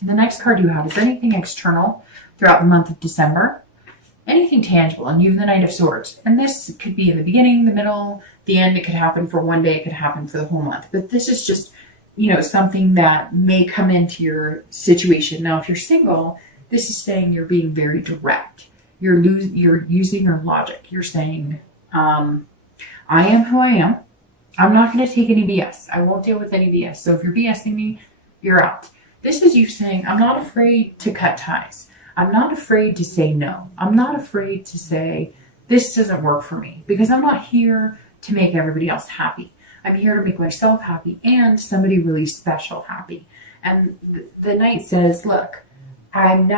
The next card you have is anything external throughout the month of December, anything tangible, and you have the Knight of Swords. And this could be in the beginning, the middle, the end. It could happen for one day. It could happen for the whole month. But this is just, something that may come into your situation. Now, if you're single, this is saying you're being very direct. You're using your logic. You're saying, I am who I am. I'm not going to take any BS. I won't deal with any BS. So if you're BSing me, you're out. This is you saying, I'm not afraid to cut ties. I'm not afraid to say no. I'm not afraid to say, this doesn't work for me, because I'm not here to make everybody else happy. I'm here to make myself happy and somebody really special happy. And the Knight says, look, I'm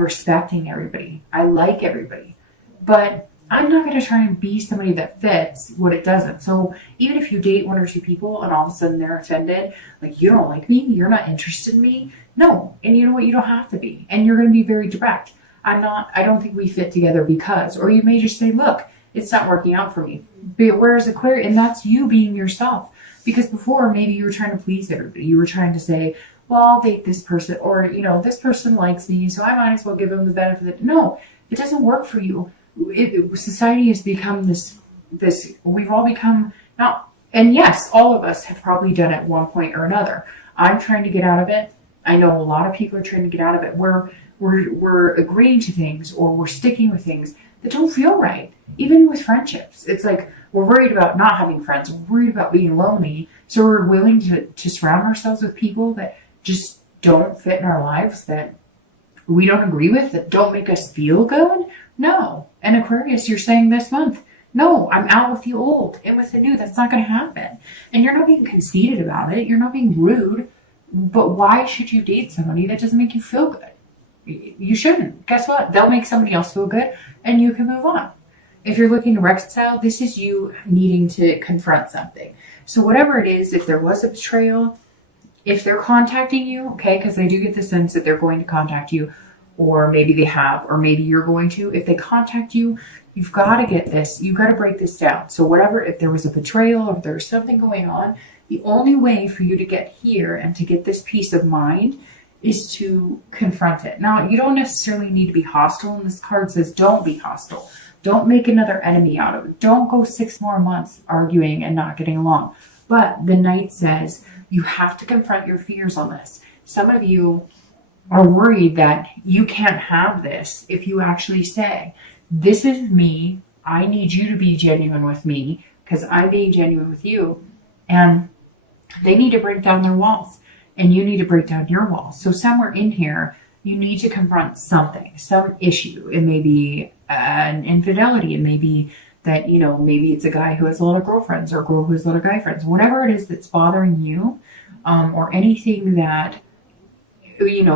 respecting everybody. I like everybody, but I'm not going to try and be somebody that fits what it doesn't. So even if you date one or two people and all of a sudden they're offended, like, you don't like me, you're not interested in me. No. And you know what? You don't have to be. And you're going to be very direct. I don't think we fit together because, or you may just say, look, it's not working out for me. But whereas Aquarius, and that's you being yourself. Because before, maybe you were trying to please everybody. You were trying to say, well, I'll date this person, or, this person likes me, so I might as well give them the benefit. No, it doesn't work for you. Society has become this, we've all become, not, and yes, all of us have probably done it at one point or another. I'm trying to get out of it. I know a lot of people are trying to get out of it, where we're agreeing to things, or we're sticking with things that don't feel right. Even with friendships, it's like we're worried about not having friends. We're worried about being lonely. So we're willing to surround ourselves with people that just don't fit in our lives, that we don't agree with, that don't make us feel good. No. And Aquarius, you're saying this month, no, I'm out with the old and with the new. That's not going to happen. And you're not being conceited about it. You're not being rude. But why should you date somebody that doesn't make you feel good? You shouldn't. Guess what? They'll make somebody else feel good and you can move on. If you're looking to reconcile, this is you needing to confront something. So whatever it is, if there was a betrayal, if they're contacting you, okay, because I do get the sense that they're going to contact you, or maybe they have, or maybe you're going to. If they contact you, you've got to get this. You've got to break this down. So whatever, if there was a betrayal, if there's something going on, the only way for you to get here and to get this peace of mind is to confront it. Now, you don't necessarily need to be hostile, and this card says don't be hostile. Don't make another enemy out of it. Don't go 6 more months arguing and not getting along. But the Knight says you have to confront your fears on this. Some of you are worried that you can't have this if you actually say, this is me. I need you to be genuine with me because I'm being genuine with you. And they need to break down their walls, and you need to break down your walls. So somewhere in here, you need to confront something, some issue. It may be an infidelity. It may be that, maybe it's a guy who has a lot of girlfriends or a girl who has a lot of guy friends. Whatever it is that's bothering you, or anything that,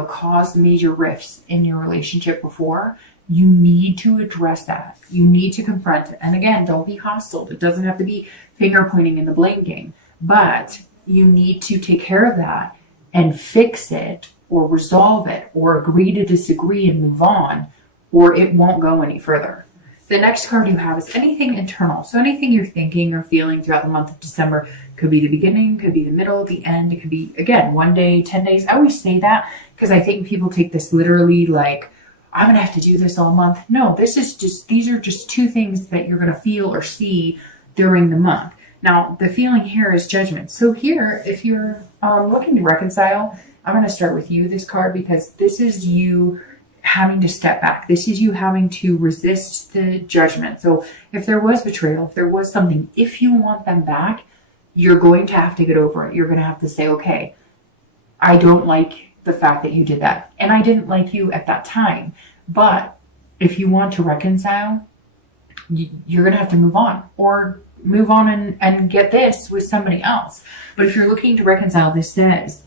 caused major rifts in your relationship before, you need to address that. You need to confront it. And again, don't be hostile. It doesn't have to be finger pointing in the blame game, but you need to take care of that and fix it, or resolve it, or agree to disagree and move on, or it won't go any further. The next card you have is anything internal. So anything you're thinking or feeling throughout the month of December. Could be the beginning, could be the middle, the end. It could be, again, 1 day, 10 days. I always say that because I think people take this literally like, I'm going to have to do this all month. No, these are just 2 things that you're going to feel or see during the month. Now, the feeling here is judgment. So here, if you're looking to reconcile, I'm going to start with you, this card, because this is you having to step back. This is you having to resist the judgment. So if there was betrayal, if there was something, if you want them back, you're going to have to get over it. You're going to have to say, okay, I don't like the fact that you did that. And I didn't like you at that time. But if you want to reconcile, you're going to have to move on, or move on and get this with somebody else. But if you're looking to reconcile, this says,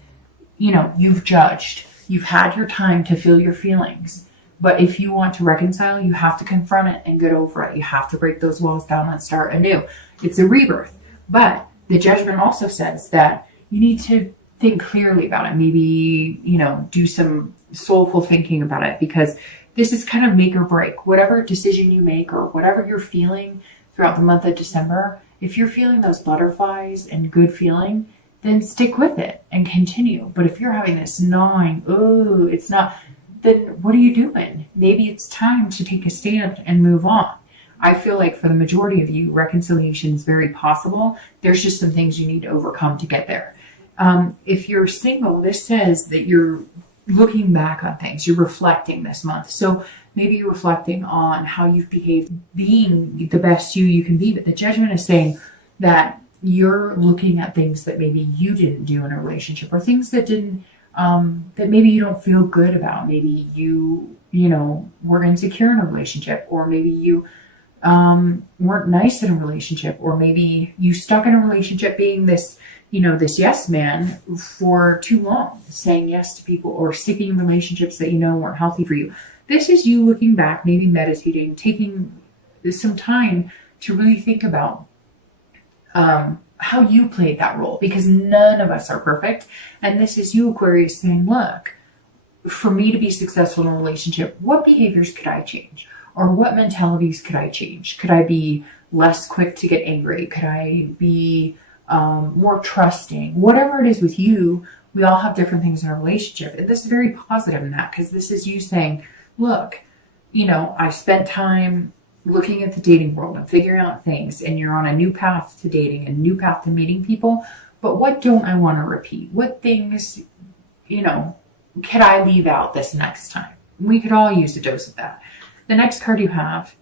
you've judged. You've had your time to feel your feelings. But if you want to reconcile, you have to confront it and get over it. You have to break those walls down and start anew. It's a rebirth. But the judgment also says that you need to think clearly about it. Maybe, do some soulful thinking about it, because this is kind of make or break. Whatever decision you make or whatever you're feeling throughout the month of December, if you're feeling those butterflies and good feeling, then stick with it and continue. But if you're having this gnawing, oh, it's not, then what are you doing? Maybe it's time to take a stand and move on. I feel like for the majority of you, reconciliation is very possible. There's just some things you need to overcome to get there. If you're single, this says that you're looking back on things. You're reflecting this month. So maybe you're reflecting on how you've behaved, being the best you can be. But the Judgment is saying that you're looking at things that maybe you didn't do in a relationship, or things that didn't, that maybe you don't feel good about. Maybe you were insecure in a relationship, or maybe you weren't nice in a relationship, or maybe you stuck in a relationship being this, this yes man for too long, saying yes to people, or sticking in relationships that weren't healthy for you. This is you looking back, maybe meditating, taking some time to really think about how you played that role, because none of us are perfect. And this is you, Aquarius, saying, look, for me to be successful in a relationship, what behaviors could I change? Or what mentalities could I change? Could I be less quick to get angry? Could I be more trusting? Whatever it is with you, we all have different things in our relationship. And this is very positive in that, because this is you saying, look, I spent time looking at the dating world and figuring out things, and you're on a new path to dating, a new path to meeting people. But what don't I want to repeat? What things, could I leave out this next time? We could all use a dose of that. The next card you have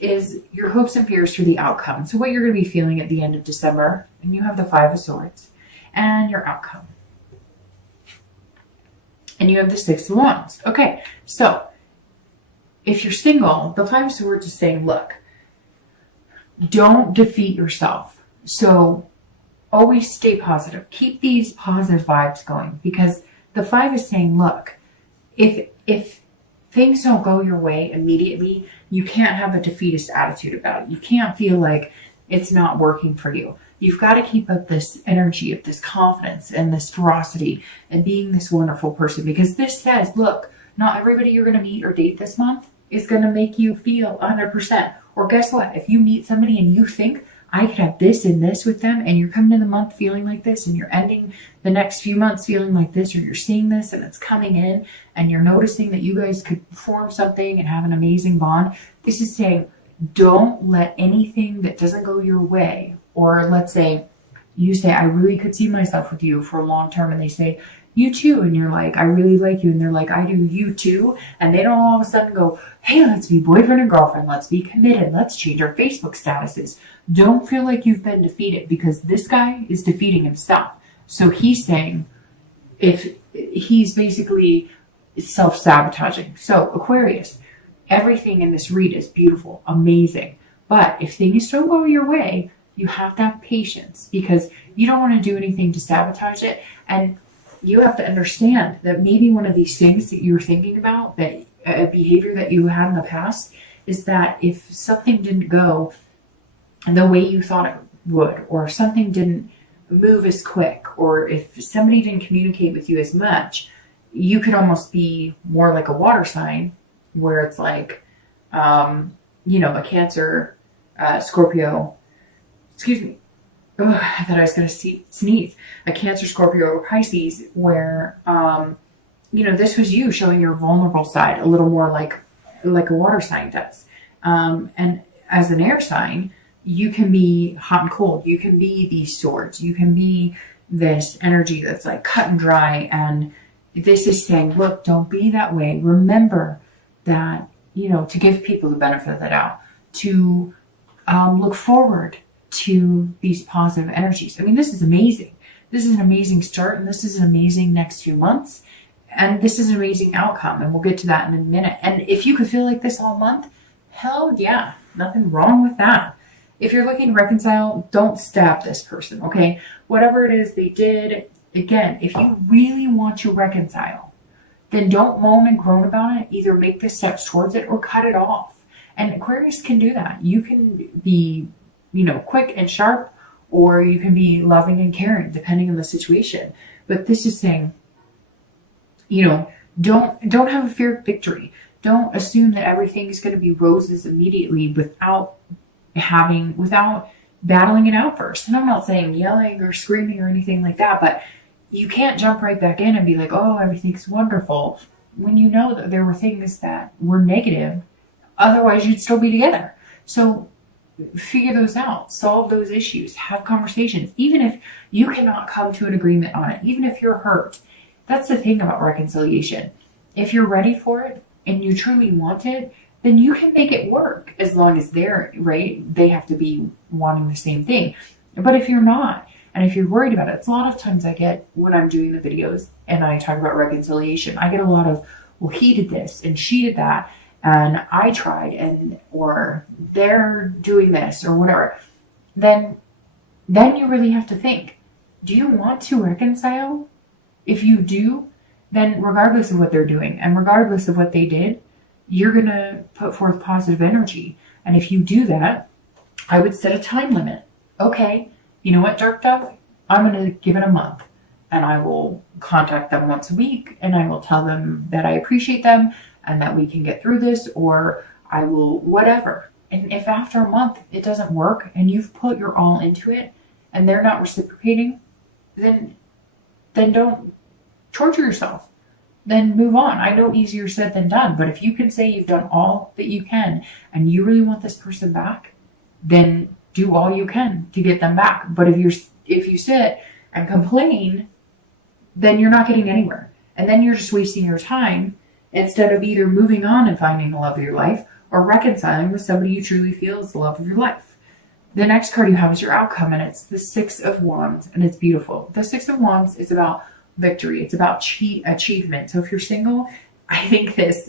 is your hopes and fears for the outcome. So what you're going to be feeling at the end of December, and you have the Five of Swords, and your outcome. And you have the Six of Wands. Okay, so if you're single, the Five of Swords is saying, look, don't defeat yourself. So always stay positive. Keep these positive vibes going, because the Five is saying, look, if things don't go your way immediately, you can't have a defeatist attitude about it. You can't feel like it's not working for you. You've got to keep up this energy of this confidence and this ferocity and being this wonderful person, because this says, look, not everybody you're going to meet or date this month is going to make you feel 100%. Or guess what? If you meet somebody and you think, I could have this and this with them, and you're coming in the month feeling like this, and you're ending the next few months feeling like this, or you're seeing this and it's coming in, and you're noticing that you guys could form something and have an amazing bond. This is saying, don't let anything that doesn't go your way, or let's say you say, I really could see myself with you for a long term, and they say, you too, and you're like, I really like you, and they're like, I do, you too, and they don't all of a sudden go, hey, let's be boyfriend and girlfriend, let's be committed, let's change our Facebook statuses. Don't feel like you've been defeated, because this guy is defeating himself. So he's saying, if he's basically self-sabotaging. So Aquarius, everything in this read is beautiful, amazing, but if things don't go your way, you have to have patience, because you don't want to do anything to sabotage it. And you have to understand that maybe one of these things that you're thinking about, that a behavior that you had in the past, is that if something didn't go the way you thought it would, or something didn't move as quick, or if somebody didn't communicate with you as much, you could almost be more like a water sign, where it's like, a Cancer, Scorpio, excuse me. Oh, I thought I was going to sneeze. A Cancer, Scorpio, or Pisces, where, this was you showing your vulnerable side a little more like a water sign does. And as an air sign, you can be hot and cold. You can be these swords. You can be this energy that's like cut and dry. And this is saying, look, don't be that way. Remember that, to give people the benefit of the doubt, to look forward to these positive energies. I mean, this is amazing. This is an amazing start, and this is an amazing next few months, and this is an amazing outcome, and we'll get to that in a minute. And if you could feel like this all month, hell yeah, nothing wrong with that. If you're looking to reconcile, don't stab this person, okay? Whatever it is they did, again, if you really want to reconcile, then don't moan and groan about it. Either make the steps towards it or cut it off. And Aquarius can do that. You can be quick and sharp, or you can be loving and caring, depending on the situation. But this is saying, don't have a fear of victory. Don't assume that everything is going to be roses immediately without battling it out first. And I'm not saying yelling or screaming or anything like that, but you can't jump right back in and be like, oh, everything's wonderful, when you know that there were things that were negative. Otherwise, you'd still be together. So figure those out, solve those issues, have conversations, even if you cannot come to an agreement on it, even if you're hurt. That's the thing about reconciliation. If you're ready for it and you truly want it, then you can make it work, as long as they're right. They have to be wanting the same thing. But if you're not, and if you're worried about it, it's a lot of times I get, when I'm doing the videos and I talk about reconciliation, I get a lot of, well, he did this and she did that, and I tried, and or they're doing this or whatever. Then you really have to think, do you want to reconcile? If you do, then regardless of what they're doing and regardless of what they did, you're going to put forth positive energy. And if you do that, I would set a time limit. Okay, you know what, Dark Dove? I'm going to give it a month, and I will contact them once a week, and I will tell them that I appreciate them and that we can get through this, or I will whatever. And if after a month it doesn't work and you've put your all into it and they're not reciprocating, then don't torture yourself. Then move on. I know easier said than done, but if you can say you've done all that you can and you really want this person back, then do all you can to get them back. But if you sit and complain, then you're not getting anywhere. And then you're just wasting your time instead of either moving on and finding the love of your life or reconciling with somebody you truly feel is the love of your life. The next card you have is your outcome, and it's the Six of Wands, and it's beautiful. The Six of Wands is about victory. It's about achievement. So if you're single, I think this,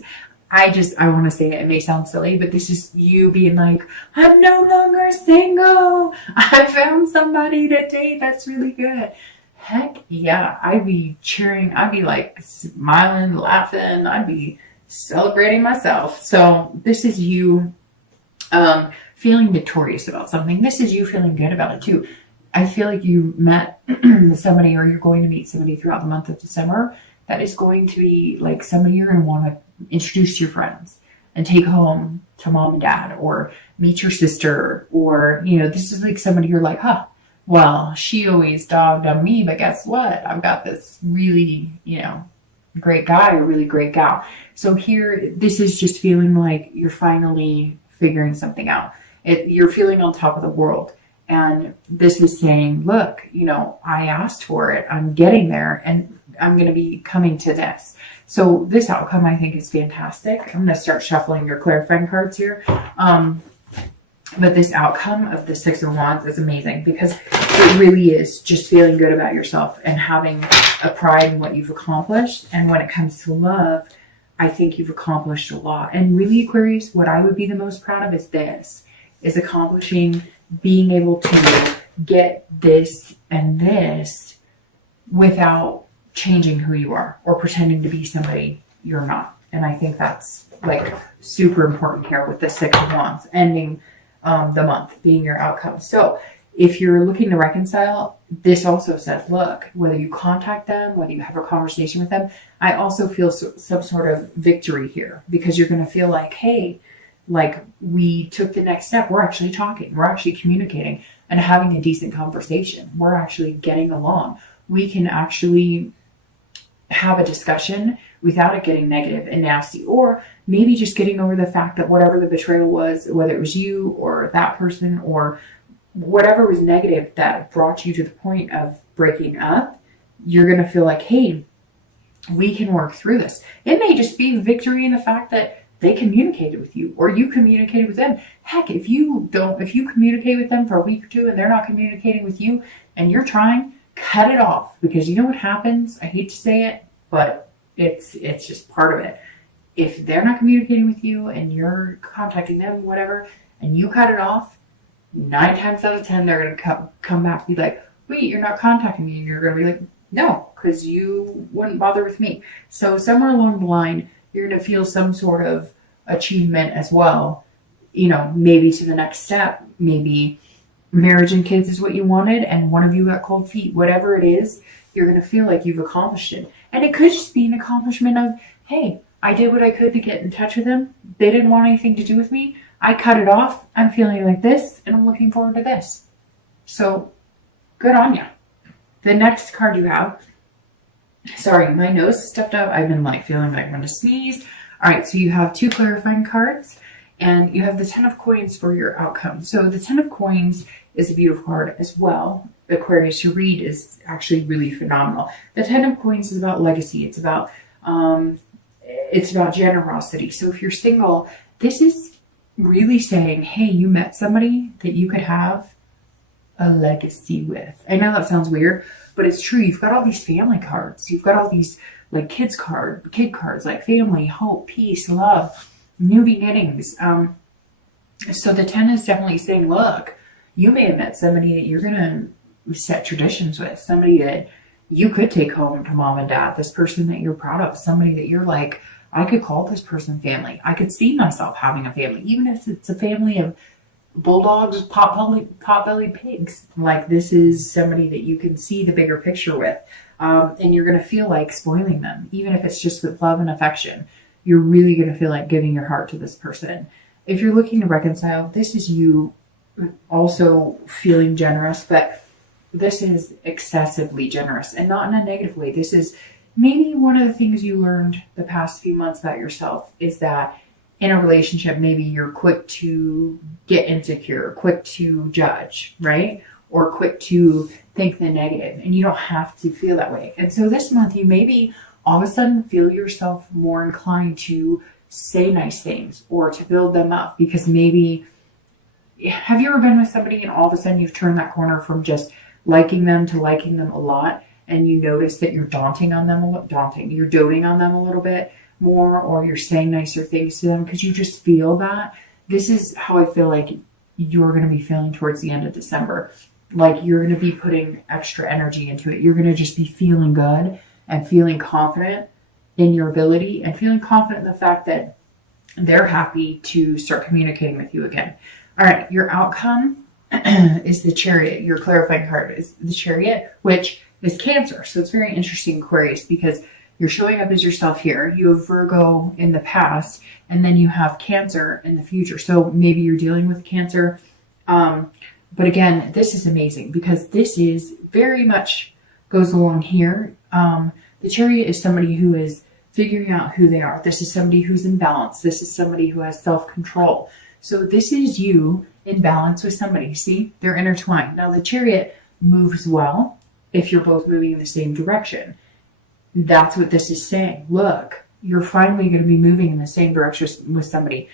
I want to say it may sound silly, but this is you being like, I'm no longer single. I found somebody to date that's really good. Heck yeah. I'd be cheering. I'd be like smiling, laughing. I'd be celebrating myself. So this is you feeling victorious about something. This is you feeling good about it too. I feel like you met somebody, or you're going to meet somebody throughout the month of December that is going to be like somebody you're going to want to introduce to your friends and take home to mom and dad, or meet your sister, or, this is like somebody you're like, well, she always dogged on me, but guess what? I've got this really, great guy, or really great gal. So here, this is just feeling like you're finally figuring something out. You're feeling on top of the world. And this is saying, look, I asked for it. I'm getting there, and I'm going to be coming to this. So this outcome, I think, is fantastic. I'm going to start shuffling your clarifying cards here. But this outcome of the Six of Wands is amazing, because it really is just feeling good about yourself and having a pride in what you've accomplished. And when it comes to love, I think you've accomplished a lot. And really, Aquarius, what I would be the most proud of is accomplishing, being able to get this and this without changing who you are or pretending to be somebody you're not. And I think that's like super important here with the Six of Wands ending the month being your outcome. So if you're looking to reconcile, this also says, look, whether you contact them, whether you have a conversation with them, I also feel some sort of victory here, because you're going to feel like, hey, like we took the next step. We're actually talking. We're actually communicating and having a decent conversation. We're actually getting along. We can actually have a discussion without it getting negative and nasty, or maybe just getting over the fact that whatever the betrayal was, whether it was you or that person or whatever was negative that brought you to the point of breaking up, you're going to feel like, hey, we can work through this. It may just be victory in the fact that they communicated with you, or you communicated with them. Heck, if you communicate with them for a week or two and they're not communicating with you and you're trying, cut it off, because you know what happens? I hate to say it, but it's just part of it. If they're not communicating with you and you're contacting them, whatever, and you cut it off, 9 times out of 10, they're going to come back and be like, wait, you're not contacting me. And you're going to be like, no, because you wouldn't bother with me. So somewhere along the line, you're going to feel some sort of achievement as well. Maybe to the next step, maybe marriage and kids is what you wanted and one of you got cold feet. Whatever it is, you're going to feel like you've accomplished it. And it could just be an accomplishment of, hey, I did what I could to get in touch with them. They didn't want anything to do with me. I cut it off. I'm feeling like this, and I'm looking forward to this. So good on you. The next card you have, sorry, my nose is stuffed up. I've been like feeling like I'm going to sneeze. All right, so you have 2 clarifying cards and you have the 10 of coins for your outcome. So the 10 of coins is a beautiful card as well. Aquarius, your read is actually really phenomenal. The 10 of coins is about legacy. It's about generosity. So if you're single, this is really saying, hey, you met somebody that you could have a legacy with. I know that sounds weird, but it's true. You've got all these family cards. You've got all these like kid cards, like family, hope, peace, love, new beginnings. So the 10 is definitely saying, look, you may have met somebody that you're going to set traditions with, somebody that you could take home to mom and dad, this person that you're proud of, somebody that you're like, I could call this person family. I could see myself having a family, even if it's a family of bulldogs, pot-bellied pigs. Like, this is somebody that you can see the bigger picture with. And you're going to feel like spoiling them, even if it's just with love and affection. You're really going to feel like giving your heart to this person. If you're looking to reconcile, this is you also feeling generous, but this is excessively generous and not in a negative way. This is maybe one of the things you learned the past few months about yourself is that in a relationship, maybe you're quick to get insecure, quick to judge, right? Or quick to think the negative, and you don't have to feel that way. And so this month, you maybe all of a sudden feel yourself more inclined to say nice things or to build them up, because maybe, have you ever been with somebody and all of a sudden you've turned that corner from just liking them to liking them a lot, and you notice that you're doting on them a little bit more, or you're saying nicer things to them because you just feel that. This is how I feel like you're going to be feeling towards the end of December. Like, you're going to be putting extra energy into it. You're going to just be feeling good and feeling confident in your ability and feeling confident in the fact that they're happy to start communicating with you again. All right, your outcome is the Chariot. Your clarifying card is the Chariot, which is Cancer. So it's very interesting, Aquarius, because you're showing up as yourself here. You have Virgo in the past, and then you have Cancer in the future. So maybe you're dealing with Cancer. But again, this is amazing because this is very much goes along here. The Chariot is somebody who is figuring out who they are. This is somebody who's in balance. This is somebody who has self-control. So this is you in balance with somebody. See, they're intertwined. Now the Chariot moves well if you're both moving in the same direction. That's what this is saying. Look, you're finally going to be moving in the same direction with somebody.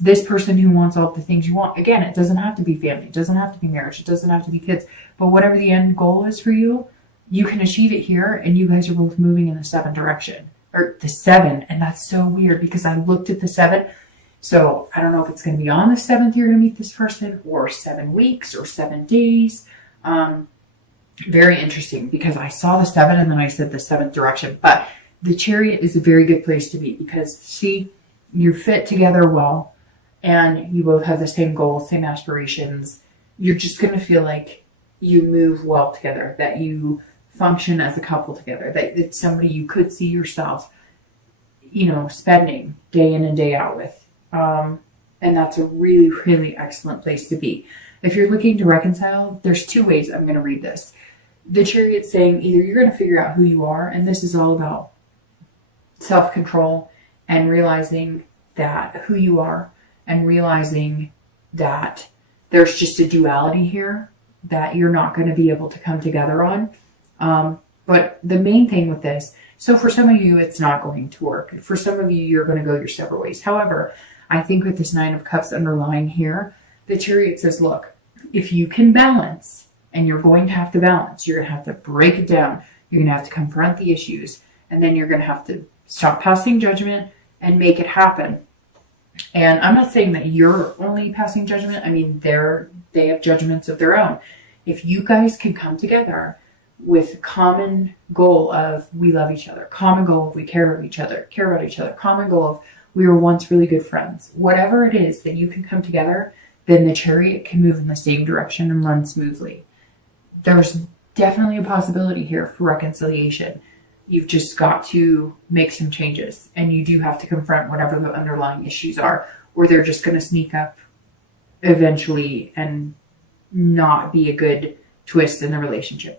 This person who wants all the things you want. Again, it doesn't have to be family. It doesn't have to be marriage. It doesn't have to be kids. But whatever the end goal is for you, you can achieve it here, and you guys are both moving in the 7 direction. Or the 7. And that's so weird because I looked at the 7. So I don't know if it's going to be on the 7th you're going to meet this person, or 7 weeks, or 7 days. Very interesting because I saw the 7 and then I said the 7th direction. But the Chariot is a very good place to be because, see, you fit together well and you both have the same goals, same aspirations. You're just going to feel like you move well together, that you function as a couple together, that it's somebody you could see yourself, spending day in and day out with. And that's a really, really excellent place to be. If you're looking to reconcile, there's 2 ways I'm going to read this. The Chariot's saying either you're going to figure out who you are, and this is all about self-control and realizing that who you are and realizing that there's just a duality here that you're not going to be able to come together on. But the main thing with this, so for some of you, it's not going to work. For some of you, you're going to go your separate ways. However, I think with this 9 of Cups underlying here, the Chariot says, look, if you can balance, and you're going to have to balance, you're going to have to break it down. You're going to have to confront the issues, and then you're going to have to stop passing judgment and make it happen. And I'm not saying that you're only passing judgment. I mean, they have judgments of their own. If you guys can come together with common goal of we love each other, common goal of we care about each other, common goal of we were once really good friends, whatever it is that you can come together, then the Chariot can move in the same direction and run smoothly. There's definitely a possibility here for reconciliation. You've just got to make some changes, and you do have to confront whatever the underlying issues are, or they're just going to sneak up eventually and not be a good twists in the relationship.